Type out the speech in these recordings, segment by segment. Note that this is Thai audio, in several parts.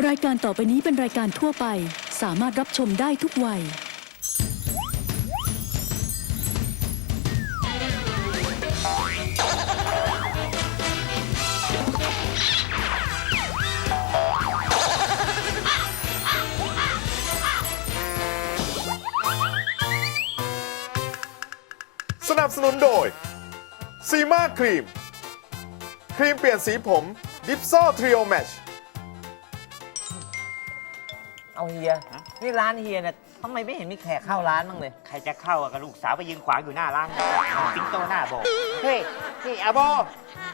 รายการต่อไปนี้เป็นรายการทั่วไป สามารถรับชมได้ทุกวัย สนับสนุนโดยซีมาครีม ครีมเปลี่ยนสีผม ดิฟโซทริโอแมช เอาเฮีย นี่ร้านเฮียเนี่ยทำไมไม่เห็นมีแขกเข้าร้านบ้างเลย ใครจะเข้าอะกับลูกสาวไปยืนขวางอยู่หน้าร้านสิงโตหน้าโบกเฮ้ยนี่อาโบ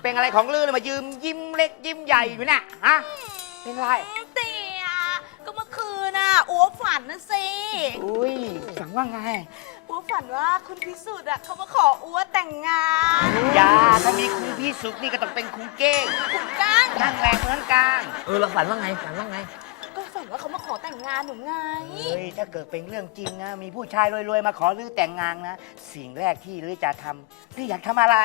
เป็นอะไรของลือเลยมายืมยิ้มเล็กยิ้มใหญ่อยู่น่ะฮะเป็นไรเตียก็เมื่อคืนน่ะอัวฝันนะสิอุ้ยฝังว่าไงอัวฝันว่าคุณพิสุทธิ์อะเขามาขออัวแต่งงานอย่าถ้ามีครูพี่สุกนี่ก็ต้องเป็นครูเก้งคุณก้างนั่งแรงเหมือนกลางเออเราฝันว่าไงฝันว่าไงก็ฝัน ว่าเขามาขอแต่งงานหนูไง เฮ้ยถ้าเกิดเป็นเรื่องจริงนะมีผู้ชายรวยๆมาขอลือแต่งงานนะ สิ่งแรกที่ลือจะทำลืออยากทำอะไร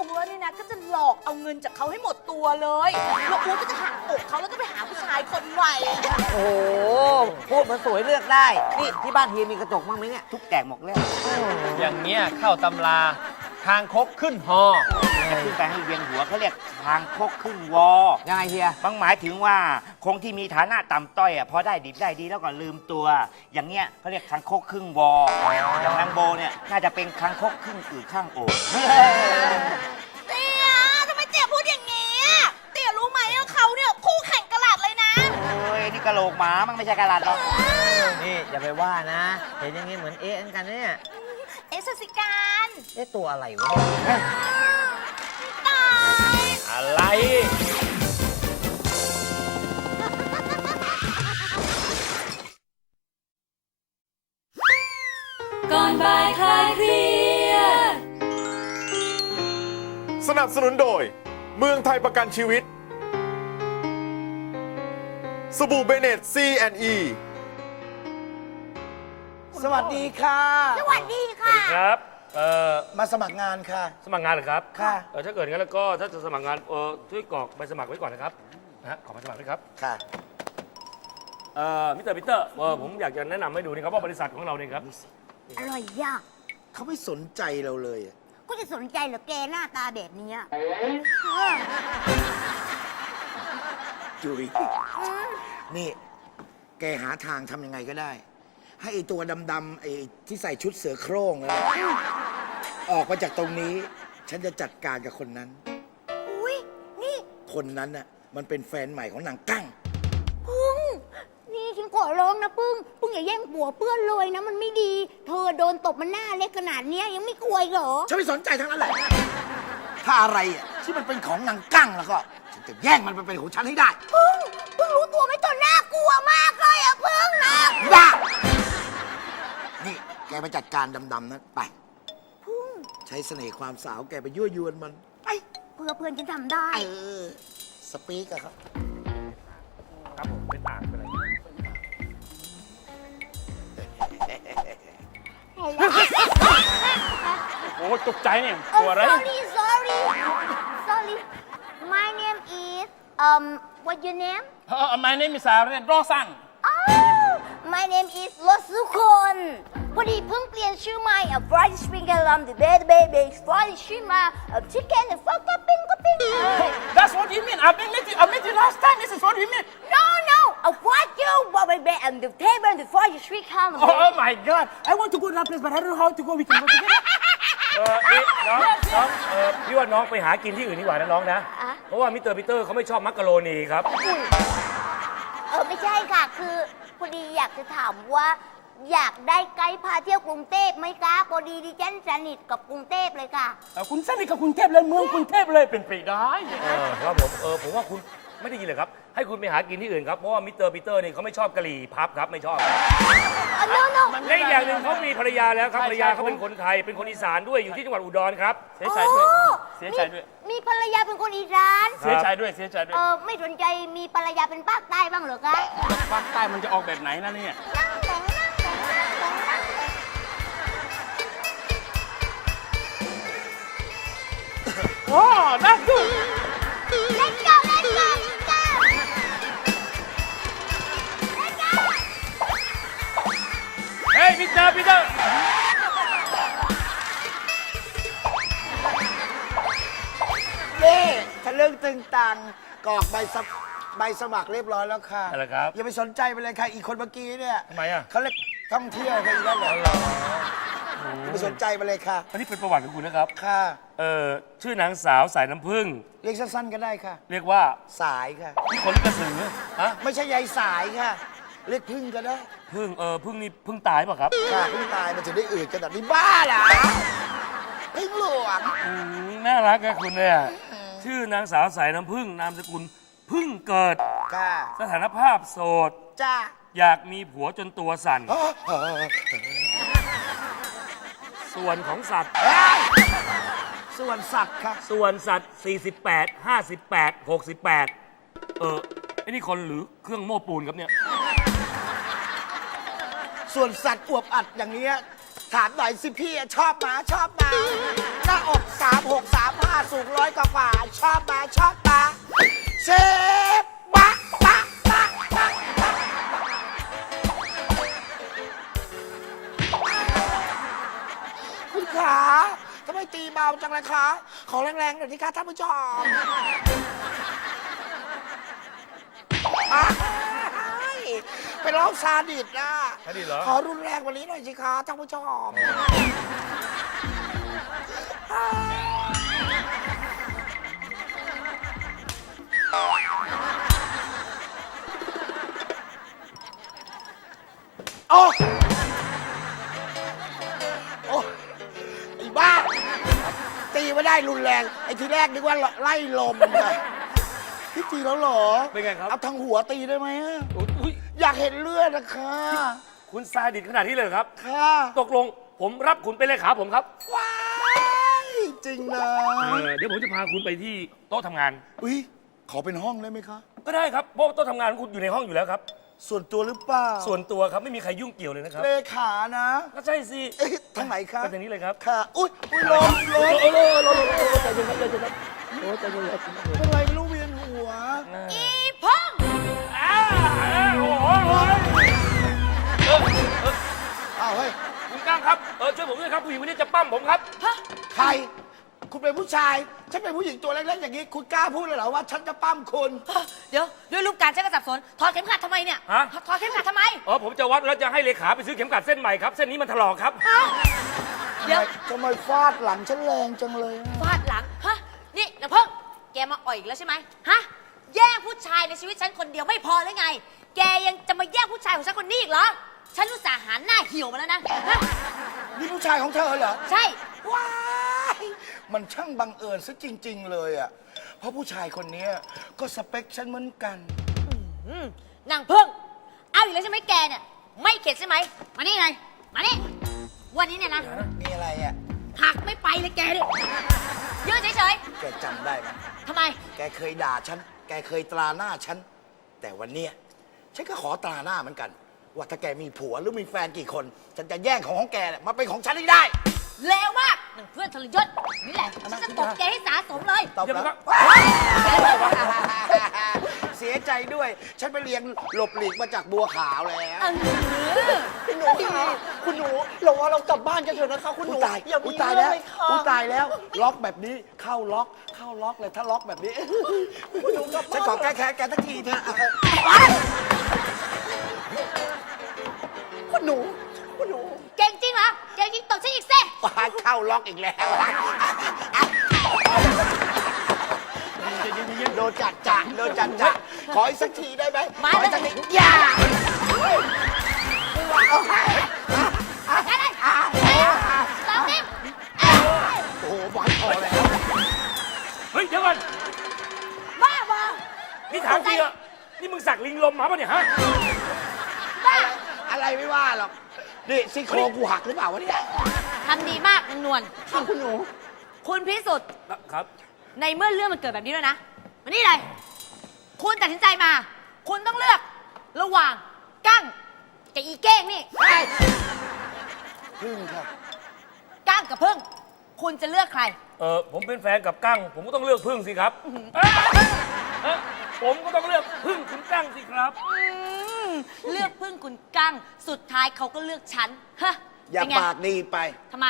อัวนี่นะก็จะหลอกเอาเงินจากเขาให้หมดตัวเลยแล้วอัวก็จะหักอกเขาแล้วก็ไปหาผู้ชายคนใหม่ โอ้โหพูดมาสวยเลือกได้ นี่ที่บ้านเฮียมีกระจกบ้างไหมเนี่ย ทุกแตกหมกแล้วอย่างเงี้ยเข้าตำราทางคกขึ้นฮอ จะขึ้นไปให้เวียนหัวเขาเรียกทางคกขึ้นวอ ยังไงเฮีย บางหมายถึงว่าคงที่มีฐานะต่ำต้อยอะพอได้ดิบได้ดีแล้วก็ลืมตัว อย่างเงี้ยเขาเรียกคางคกครึ่งวออย่างนางโบเนี่ยน่าจะเป็นคางคกครึ่งอืดข้างโอกเตียทำไมเตียพูดอย่างนี้อะเตียรู้ไหมว่าเขาเนี่ยคู่แข่งกระหลัดเลยนะเฮ้ยนี่กะโหลกหมามันไม่ใช่กะหลัดหรอกนี่อย่าไปว่านะ เห็นอย่างงี้เหมือนเอ๊ะกันเนี่ย เอสสิการ เอ๊ะตัวอะไรวะเนี่ยตาย อะไร ก่อนบ่ายคลายเครียด สนับสนุนโดย เมืองไทยประกันชีวิต สบู่เบเนต C&E สวัสดีค่ะ สวัสดีค่ะ ครับ เอ่อมาสมัครงานค่ะ สมัครงานเหรอครับค่ะ เออถ้าเกิดงั้นแล้วก็ถ้าจะสมัครงานเออช่วยกรอกใบสมัครไว้ก่อนนะครับนะฮะขอใบสมัครด้วยครับค่ะ เอ่อมิสเตอร์ปีเตอร์เออผมอยากจะแนะนำให้ดูนะครับว่าบริษัทของเราเนี่ยครับอร่อยยากเขาไม่สนใจเราเลยอะก็จะสนใจเหรอแกหน้าตาแบบเนี้ยจุยนี่ แกหาทางทำยังไงก็ได้ ให้ไอตัวดำๆไอที่ใส่ชุดเสือโคร่งอะออกมาจากตรงนี้ ฉันจะจัดการกับคนนั้น อุ้ยนี่คนนั้นน่ะมันเป็นแฟนใหม่ของนางกั้ง พึ่ง นี่ฉันขอร้องนะพึ่งพึ่งอย่าแย่งผัวเพื่อนเลยนะมันไม่ดี เธอโดนตบมันหน้าเล็กขนาดเนี้ยยังไม่กลัวอีกเหรอ ฉันไม่สนใจทั้งนั้นแหละ ถ้าอะไรอะที่มันเป็นของนางกั้งแล้วก็ ฉันจะแย่งมันไปเป็นของฉันให้ได้พึ่งพึ่งรู้ตัวไหมตัวน่ากลัวมากเลยอะพึ่งนะบ้านี่ แกไปจัดการดำๆนั้นไปพึ่งใช้เสน่ห์ความสาวแกไปยั่วยวนมัน ไปเพื่อเพื่อนฉันทำได้ เออ สปีกอะครับ ครับผมเป็นอ่างเป็นอะไรโอ้ตกใจเนี่ย Oh ตัวอะไร sorry sorry sorry my name is um what your name เออ my name is อะไรรอสั่ง Oh, my name is รถสุคน พอดีเพิ่งเปลี่ยนชื่อใหม่ a fried sprinkle on the bed baby fried ชื่อมา a chicken and fuck up in up in That's what you mean I met you I met you last time This is what you mean no no a fried you what my bed and the table and the fried street come Oh, oh my God I want to go to that place but I don't know how to go we can go together เออนี่น้องน้องเออพี่ว่าน้องไปหากินที่อื่นดีกว่านะน้องนะ อะ เพราะว่ามิสเตอร์ปีเตอร์เขาไม่ชอบมักกะโรนีครับ เออไม่ใช่ค่ะ คือพอดีอยากจะถามว่า อยากได้ไกด์พาเที่ยวกรุงเทพไหมคะพอดีดิฉันสนิทกับกรุงเทพเลยค่ะคุณสนิทกับคุณเทพเลยเมืองคุณเทพเลยเป็นไปได้เออครับผมเออผมว่าคุณไม่ได้ยินเลยครับ ให้คุณไปหากินที่อื่นครับ เพราะว่ามิสเตอร์ปีเตอร์นี่เขาไม่ชอบกะหรี่พับครับไม่ชอบ no no และอีกอย่างหนึ่งเขามีภรรยาแล้วครับภรรยาเขาเป็นคนไทยเป็นคนอีสานด้วยอยู่ที่จังหวัดอุดรครับ เสียใจด้วยโอ้เสียใจด้วยมีมีภรรยาเป็นคนอีสานเสียใจด้วย เสียใจด้วยเออไม่สนใจมีภรรยาเป็นภาคใต้บ้างเหรอคะภาคใต้มันจะออกแบบไหนนะเนี่ย นั่งแต่งนั่ Oh, that's good. Let's go, let's go, let's ทะลึ่งตึงตังกรอกใบสมัครเรียบร้อยแล้วค่ะอะไรครับ อย่าไปสนใจไปเลยค่ะ อีกคนเมื่อกี้เนี่ยทำไมอะ เขาเลยนท่องเที่ยวเขาอีกแล้วเหรอ อย่าไปสนใจไปเลยค่ะ อันนี้เป็นประวัติของคุณนะครับ ค่ะ เออชื่อนางสาวสายน้ำผึ้ง เรียกสั้นๆก็ได้ค่ะ เรียกว่าสายค่ะ พี่คนกระสือฮะไม่ใช่ยายสายค่ะ เรียกพึ่งก็ได้พึ่งเออพึ่งนี่พึ่งตายเปล่ะครับค่ะพึ่งตายมันถึงได้อืดขนาดนี้บ้าเหรอพึ่งหลวงอืมน่ารักอะคุณเนี่ย ชื่อนางสาวสายน้ำผึ้ง นามสกุลพึ่งเกิด ค่ะสถานภาพโสด จ้าอยากมีผัวจนตัวสั่น ส่วนของสัตว์ ส่วนสัตว์ค่ะส่วนสัตว์ 48 58 68 เออไอ้นี่คนหรือเครื่องโม้ปูนครับเนี่ย ส่วนสัตว์อวบอัดอย่างเนี้ยถามหน่อยสิพี่อะชอบหมาชอบหมาหน้าอกสามหกสามห้าสูงร้อยกว่าฝ่าชอบหมาชอบหมา ขอแรงๆหน่อยที่คะท่านผู้ชมอ้ายเป็นร้องซาดิสนะซาดิสเหรอ ขอรุนแรงกวันนี้หน่อยสิคะท่านผู้ชมโอ้ ตีไม่ได้รุนแรง ไอ้ทีแรกนึกว่าไล่ลมอะพี่ตีแล้วเหรอ เป็นไงครับ เอาทางหัวตีได้ไหมอะอุ๊ยอยากเห็นเลือดนะคะคุณซาดิสขนาดนี้เลยเหรอครับ ค่ะตกลงผมรับคุณเป็นเลขาผมครับว้ายจริงนะเออเดี๋ยวผมจะพาคุณไปที่โต๊ะทำงาน อุ้ยขอเป็นห้องได้ไหมคะ ก็ได้ครับเพราะว่าโต๊ะทำงานของคุณอยู่ในห้องอยู่แล้วครับ ส่วนตัวหรือเปล่าส่วนตัวครับไม่มีใครยุ่งเกี่ยวเลยนะครับเลขานะก็ใช่สิเอ๊ะทางไหนคะก็ทางนี้เลยครับค่ะอุ้ยอุ้ยลมลมโอ้โหโอ้โหโอ้โหใจเย็นครับใจเย็นครับโอ้ใจเย็นครับเป็นไรไม่รู้เวียนหัวอีพ่องอ้าวโอ้โหโอ้โหเออเอออ้าวเฮ้ยคุณก้างครับเออช่วยผมด้วยครับผู้หญิงคนนี้จะปั้มผมครับใคร คุณเป็นผู้ชาย ฉันเป็นผู้หญิงตัวเล็กๆอย่างนี้ คุณกล้าพูดเลยเหรอว่า ฉันจะปั้มคุณ เดี๋ยวด้วยรูปการฉันก็สับสนถอดเข็มขัดทำไมเนี่ยฮะ ถอดเข็มขัดทำไม อ๋อผมจะวัดแล้วจะให้เลขาไปซื้อเข็มขัดเส้นใหม่ครับ เส้นนี้มันถลอกครับเอ้าเดี๋ยวทำไมฟาดหลังฉันแรงจังเลยอะฟาดหลังฮะนี่นางเพิ่งแกมาอ่อยอีกแล้วใช่ไหมฮะแย่งผู้ชายในชีวิตฉันคนเดียวไม่พอหรือไง แกยังจะมาแย่งผู้ชายของฉันคนนี้อีกเหรอฉันรู้สาห์หาหน้าเหี่ยวมาแล้วนะฮะนี่ผู้ชายของเธอเหรอใช่ว้าย มันช่างบังเอิญซะจริง ๆ เลยอะ เพราะผู้ชายคนเนี้ยก็สเปคฉันเหมือนกัน อืมนางเพิ่ง เอาอีกแล้วใช่ไหมแกเนี่ย ไม่เข็ดใช่ไหม มานี่เลยมานี่ วันนี้เนี่ยนะ มีอะไรอะ หักไม่ไปเลยแกเนี่ยยืนเฉยแกจำได้ไหมๆทำไม แกเคยด่าฉัน แกเคยตราหน้าฉัน แต่วันเนี้ยฉันก็ขอตราหน้าเหมือนกัน ว่าถ้าแกมีผัวหรือมีแฟนกี่คน ฉันจะแย่งของของแกเนี่ยมาเป็นของฉันให้ได้ เลวมาก หนึ่งเพื่อนทรยศนี่แหละฉันจะตบแกให้สาสมเลยตบเดี๋ยวแล้วนะครับเสียใจด้วย ฉันไปเรียนหลบหลีกมาจากบัวขาวแล้วเออคุณหนูค่ะคุณหนูเราว่าเรากลับบ้านกันเถอะนะคะ คุณหนูตายอุยตายแล้วอุยตายแล้ว ล็อกแบบนี้เข้าล็อกเข้าล็อกเลยถ้าล็อกแบบนี้คุณหนูกลับฉันขอแก้แค้นแกสักทีเถอะคุณหนู ล็อกอีกแล้วโดนจัดจ่าโดนจัดจ่าขออีกสักทีได้ไหมขออีกสักทีอย่าได้เลยตามนี่โอ้โหบอลพอแล้วเฮ้ยเดี๋ยวก่อนบ้าบอนี่ถามจริงอะนี่มึงสักลิงลมมาปะเนี่ยฮะบ้าอะไรไม่ว่าหรอก นี่ซี่โครงกูหักหรือเปล่าวะเนี่ยทำดีมากนางนวลคุณหนู คุณพิสุทธิ์ครับ ในเมื่อเรื่องมันเกิดแบบนี้แล้วยนะมานี่เลยคุณตัดสินใจมา คุณต้องเลือกระหว่างกั้งกับอีเก้งนี่พึ่งค่ะกั้งกับพึ่ง คุณจะเลือกใคร เออผมเป็นแฟนกับกั้ง ผมก็ต้องเลือกพึ่งสิครับเอ้ยเอ้ยผมก็ต้องเลือกพึ่งคุณกั้งสิครับ อืม เลือกพึ่งคุณกั้ง สุดท้ายเขาก็เลือกฉันฮะอย่าเป็นไงปากดีไป ทำไม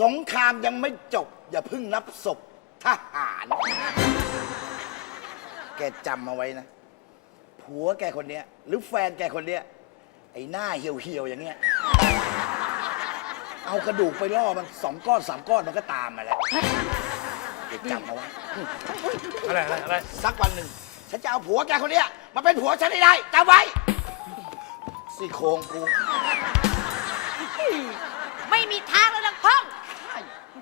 สงครามยังไม่จบ อย่าเพิ่งนับศพทหาร แกจำเอาไว้นะ ผัวแกคนเนี้ย หรือแฟนแกคนเนี้ย ไอ้หน้าเหี่ยวๆอย่างเงี้ย เอากระดูกไปล่อมันสองก้อนสามก้อนมันก็ตามมาแล้วแกจำเอาไว้ อะไรอะไรอะไรสักวันหนึ่ง ฉันจะเอาผัวแกคนเนี้ยมาเป็นผัวฉันให้ได้จำไว้ ซี่โครงกูไม่มีทางแล้วนางพ่อง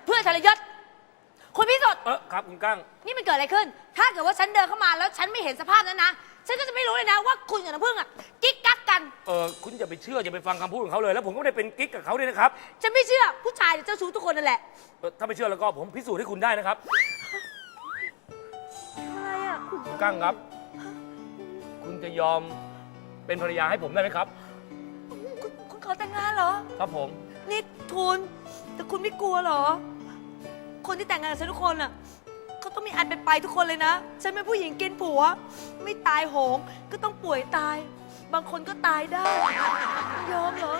เพื่อนทรยศคุณพิสุทธิ์เออครับคุณกั้ง นี่มันเกิดอะไรขึ้น ถ้าเกิดว่าฉันเดินเข้ามาแล้วฉันไม่เห็นสภาพนั้นนะ ฉันก็จะไม่รู้เลยนะว่าคุณกับน้ำพึ่งอะกิ๊กกักกัน เออคุณอย่าไปเชื่ออย่าไปฟังคำพูดของเขาเลย แล้วผมก็ไม่ได้เป็นกิ๊กกับเขาด้วยนะครับฉันไม่เชื่อผู้ชายเจ้าชู้ทุกคนนั่นแหละเออถ้าไม่เชื่อแล้วก็ผมพิสูจน์ให้คุณได้นะครับอะไรอะคุณกั้งครับ คุณจะยอมเป็นภรรยาให้ผมได้ไหมครับคุณคุณ ขอแต่งงานเหรอ ครับผม นี่ทุนแต่คุณไม่กลัวเหรอ คนที่แต่งงานกับฉันทุกคนอะเขาต้องมีอันเป็นไปทุกคนเลยนะ ฉันเป็นผู้หญิงกินผัว ไม่ตายโหงก็ต้องป่วยตาย บางคนก็ตายได้ยอมเหรอ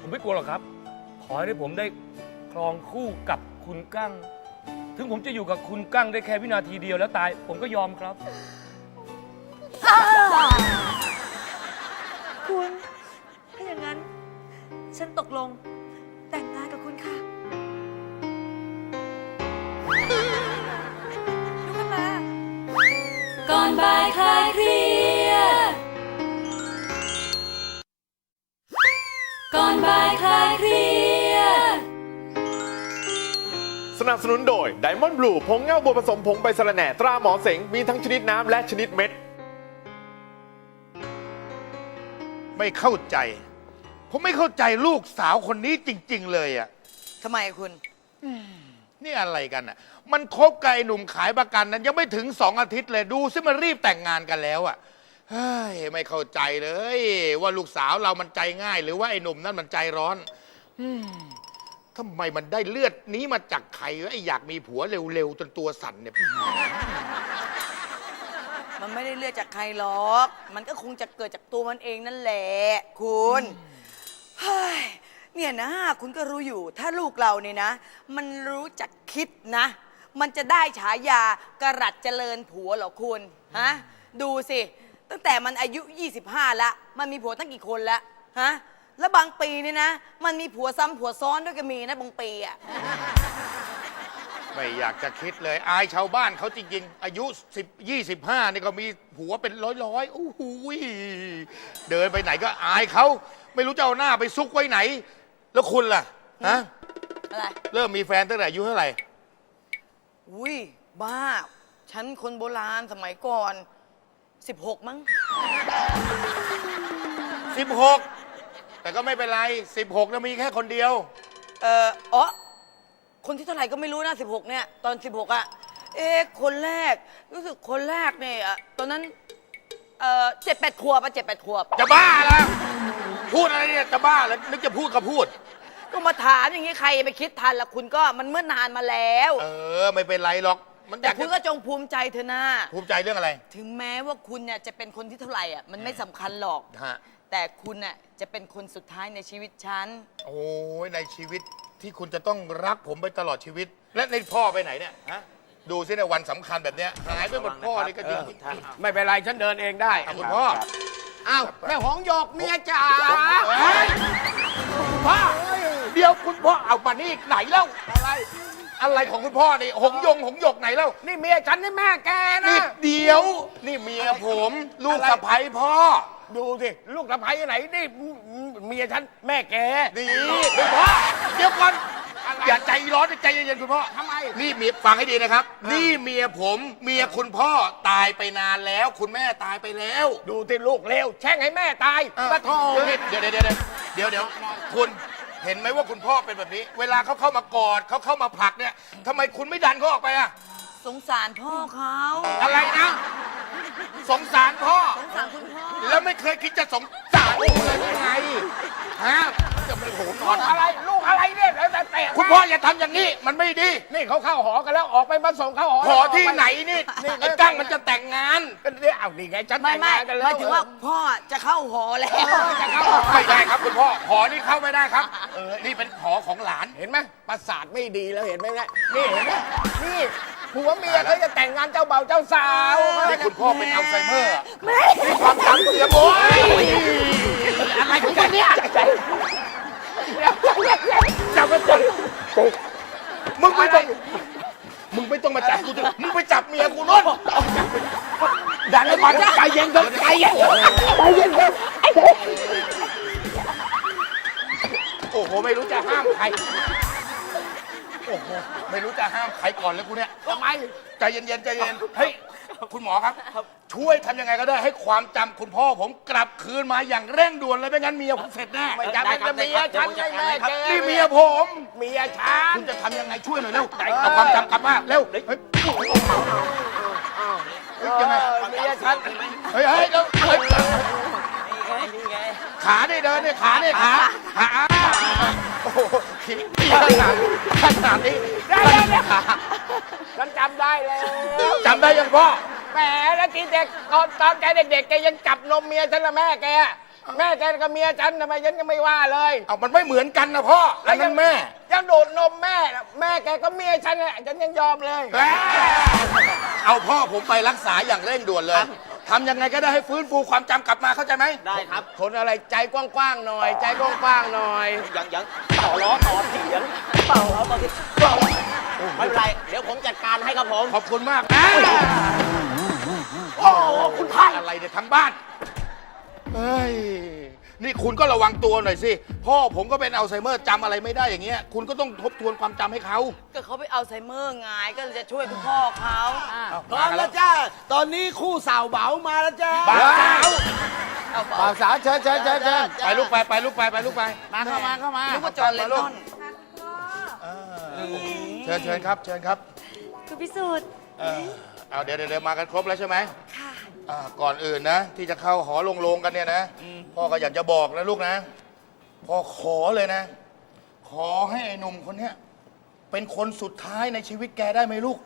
ผมไม่กลัวหรอกครับ ขอให้ผมได้ครองคู่กับคุณกั้ง ถึงผมจะอยู่กับคุณกั้งได้แค่วินาทีเดียวแล้วตาย ผมก็ยอมครับคุณ ลง แต่งงานกับคุณค่ะลุกขึ้นมา ก่อนบ่ายคลายเครียด ก่อนบ่ายคลายเครียด สนับสนุนโดย Diamond Blue ผงเงาบัวผสมผงใบสะระแหน่ตราหมอเสง มีทั้งชนิดน้ำและชนิดเม็ด ไม่เข้าใจ ผมไม่เข้าใจลูกสาวคนนี้จริง ๆ เลยอะ ทำไมคุณ นี่อะไรกันอะ มันคบกับไอ้หนุ่มขายประกันนั้นยังไม่ถึงสองอาทิตย์เลยดูซิมันรีบแต่งงานกันแล้วอะเฮ้ยไม่เข้าใจเลย ว่าลูกสาวเรามันใจง่าย หรือว่าไอ้หนุ่มนั่นมันใจร้อนอืมทำไมมันได้เลือดนี้มาจากใครวะไอ้อยากมีผัวเร็วๆจนตัวสั่นเนี่ย มันไม่ได้เลือกจากใครหรอก มันก็คงจะเกิดจากตัวมันเองนั่นแหละ คุณ เฮ้ยเนี่ยนะคุณก็รู้อยู่ ถ้าลูกเราเนี่ยนะ มันรู้จักคิดนะ มันจะได้ฉายากระรัดเจริญผัวเหรอคุณฮะดูสิ ตั้งแต่มันอายุ 25แล้วมันมีผัวตั้งกี่คนแล้วฮะแล้วบางปีเนี่ยนะ มันมีผัวซ้ำผัวซ้อนด้วยก็มีนะบางปีอะไม่อยากจะคิดเลย อายชาวบ้านเขาจริงๆ อายุ 10 25นี่ก็มีผัวเป็นร้อยๆโอ้โหยเดินไปไหนก็อายเขา ไม่รู้จะเอาหน้าไปซุกไว้ไหน แล้วคุณล่ะฮะอะไร เริ่มมีแฟนตั้งแต่อายุเท่าไหร่อุ้ยบ้า ฉันคนโบราณสมัยก่อน 16 มั้ง 16 แต่ก็ไม่เป็นไร 16นะมีแค่คนเดียว เอ่ออ๋อคนที่เท่าไหร่ก็ไม่รู้นะ 16 เนี่ย ตอน 16 อะ เอ๊ะคนแรก รู้สึกคนแรกเนี่ยอะตอนนั้น เอ่อเจ็ดแปดขวบอะเจ็ดแปดขวบ จะบ้าแล้ว พูดอะไรเนี่ยจะบ้าแล้วนึกจะพูดก็พูด ก็มาถามอย่างนี้ใครไปคิดทันละคุณก็มันเมื่อนานมาแล้ว เออ ไม่เป็นไรหรอก มันอแต่ยากคุณจะก็จงภูมิใจเถอะนะภูมิใจเรื่องอะไรถึงแม้ว่าคุณเนี่ยจะเป็นคนที่เท่าไหร่อะมันไม่สำคัญหรอก ฮะแต่คุณน่ะจะเป็นคนสุดท้ายในชีวิตฉัน โอ้ยในชีวิตที่คุณจะต้องรักผมไปตลอดชีวิต และในพ่อไปไหนเนี่ยฮะ ดูสิในวันสำคัญแบบเนี้ยหายไปหมดพ่อนี่ก็จริงไม่เป็นไรฉันเดินเองได้อะคุณพ่อ อ้าวแม่หงหยกเมียจ๋าเฮ้ยคุณพ่อเดี๋ยวคุณพ่อเอามานี่ไหนแล้ว อะไร อะไรของคุณพ่อนี่หงยงหงหยกไหนแล้วนี่เมียฉันนี่แม่แกนะนี่เดี๋ยว นี่เมียผม ลูกอะไรสะใภ้พ่อ ดูสิลูกสะใภ้ไหนนี่เมียฉันแม่แกนี่คุณพ่อ เดี๋ยวก่อน อย่าใจร้อนใจเย็นๆคุณพ่อทำไมนี่เมียฟังให้ดีนะครับ นี่เมียผมเมียคุณพ่อตายไปนานแล้ว คุณแม่ตายไปแล้ว ดูที่ลูกเลวแช่งให้แม่ตายเออปะโทเดี๋ยวเดี๋ยวเดี๋ยวเดี๋ยวเดี๋ยวคุณเห็นไหมว่าคุณพ่อเป็นแบบนี้ เวลาเขาเข้ามากอดเขาเข้ามาผลักเนี่ยทำไมคุณไม่ดันเขาออกไปอะสงสารพ่อเขาอะไรนะ สงสารพ่อ สงสารคุณพ่อ แล้วไม่เคยคิดจะสงสารผมเลยหรือไงฮะ จะไม่โหนลูอนกอะไรลูกอะไรเนี่ยแล้วแต่เตะคุณพ่ออย่าทำอย่างนี้มันไม่ดีนี่เขาเข้าหอกันแล้วออกไปมาส่งเข้าหอหอที่ไหนนี่ไอ้กั้งมันจะแต่งงานก็เนี่ยเอานี่ไงฉันไม่แต่งไม่งานกันหแล้วมายถึงว่าพ่อจะเข้าหอแล้ว จะเข้าหอไม่ได้ครับคุณพ่อหอนี่เข้าไม่ได้ครับเออนี่เป็นหอของหลาน เห็นไหมประสาทไม่ดีแล้วเห็นไหมเนี่ยนี่เห็นไหมนี่ผัวเมียเขาจะแต่งงานเจ้าเบ่าวเจ้าสาวนี่คุณพ่อเป็นอัลไซเมอร์อะนี่ มาจับมึงไม่ต้อง มึงไม่ต้องมาจับกูดิมึงไปจับเมียกูนู่นดันให้มันใจเย็นเถอะใจเย็นใจเย็นเถอะโอ้โห ไม่รู้จะห้ามใคร โอ้โห ไม่รู้จะห้ามใครก่อนเลยกูเนี่ยทำไม ใจเย็นๆใจเย็น เฮ้ย คุณหมอครับ ช่วยทำยังไงก็ได้ให้ความจำคุณพ่อผมกลับคืนมาอย่างเร่งด่วนเลยไม่งั้นเมียผมเสร็จแน่ไม่จำเป็นจะเมียฉันไม่แม่แกนี่เมียผมเมียฉัน คุณจะทำยังไงช่วยหน่อยเร็วเอาความจำกลับมาเร็วเฮ้ยเฮ้ยยังไงเมียฉันเฮ้ยเฮ้ยเร็วเฮ้ยขาได้เดินเนี่ยขาเนี่ยขาขาโอ้โหขี้ขนาดขนาดนี้ได้ได้ได้ฉันจำได้แล้ว จำได้ยังพ่อ แหมแล้วทีเด็กตอนตอนแกเด็กๆแกยังจับนมเมียฉันละแม่แก แม่แกกับเมียฉันทำไมฉันก็ไม่ว่าเลย เอามันไม่เหมือนกันนะพ่ออันนั้นแม่ยังดูดนมแม่น่ะแม่แกก็เมียฉันน่ะฉันยังยอมเลยเอาพ่อผมไปรักษาอย่างเร่งด่วนเลยทำยังไงก็ได้ให้ฟื้นฟูความจำกลับมาเข้าใจไหมได้ครับคนอะไรใจกว้างๆหน่อย ใจกว้างๆหน่อย ยังยังต่อล้อต่อเถียงเป่าเอาต่อเถียงไม่เป็นไร เดี๋ยวผมจัดการให้ครับผม ขอบคุณมากนะ โอ้คุณพ่อะไรเนี่ยทั้งบ้านเฮ้ยนี่คุณก็ระวังตัวหน่อยสิ พ่อผมก็เป็นอัลไซเมอร์จำอะไรไม่ได้อย่างเงี้ย คุณก็ต้องทบทวนความจำให้เขา ก็เขาไปเอาไซเมอร์ไงก็เลยจะช่วยคุณพ่อเขาเอาพร้อมแล้วจ้า ตอนนี้คู่สาวเบามาแล้วจ้าบ้าวสาวบ่าวสาวเชิญเชิญเชิญเชิญไปลูกไปไปลูกไปไปลูกไปมาเข้ามาเข้ามานึกว่าจอห์นเลนนอนเชิญเชิญครับ เชิญครับ คุณพิสูจน์ เออเอาเดี๋ยวเดี๋ยวเดี๋ยวมากันครบแล้วใช่ไหม ค่ะก่อนอื่นนะ ที่จะเข้าหอลงๆกันเนี่ยนะ พ่อก็อยากจะบอกนะลูกนะ พ่อขอเลยนะ ขอให้ไอ้หนุ่มคนเนี้ยเป็นคนสุดท้ายในชีวิตแกได้ไหมลูก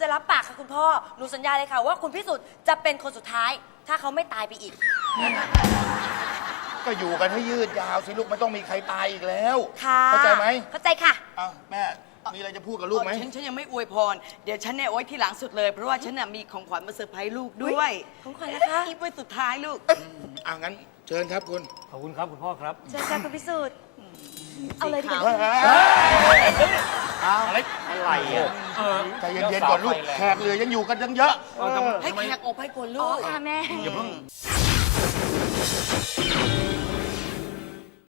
จะรับปากค่ะคุณพ่อ หนูสัญญาเลยค่ะว่าคุณพิสุทธิ์จะเป็นคนสุดท้าย ถ้าเขาไม่ตายไปอีก ก็อยู่กันให้ยืดยาวสิลูกไม่ต้องมีใครตายอีกแล้ว ค่ะเข้าใจไหมเข้าใจค่ะอ้าวแม่ มีอะไรจะพูดกับลูกไหมฉันฉันยังไม่อวยพร เดี๋ยวฉันเนี่ยไว้ที่หลังสุดเลย เพราะว่าฉันน่ะมีของขวัญมาเซอร์ไพรส์ลูกด้วยของขวัญนะคะ อีกไว้สุดท้ายลูก อ่างั้นเชิญครับคุณ ขอบคุณครับคุณพ่อครับ เชิญค่ะคุณพิสุทธิ์เอาเลยดีกว่าอะไรอะไรอะใจเย็นๆก่อนลูก แขกเหลือยังอยู่กันยังเยอะให้แขกออกไปก่อนลูกค่ะแม่ อย่าเพิ่ง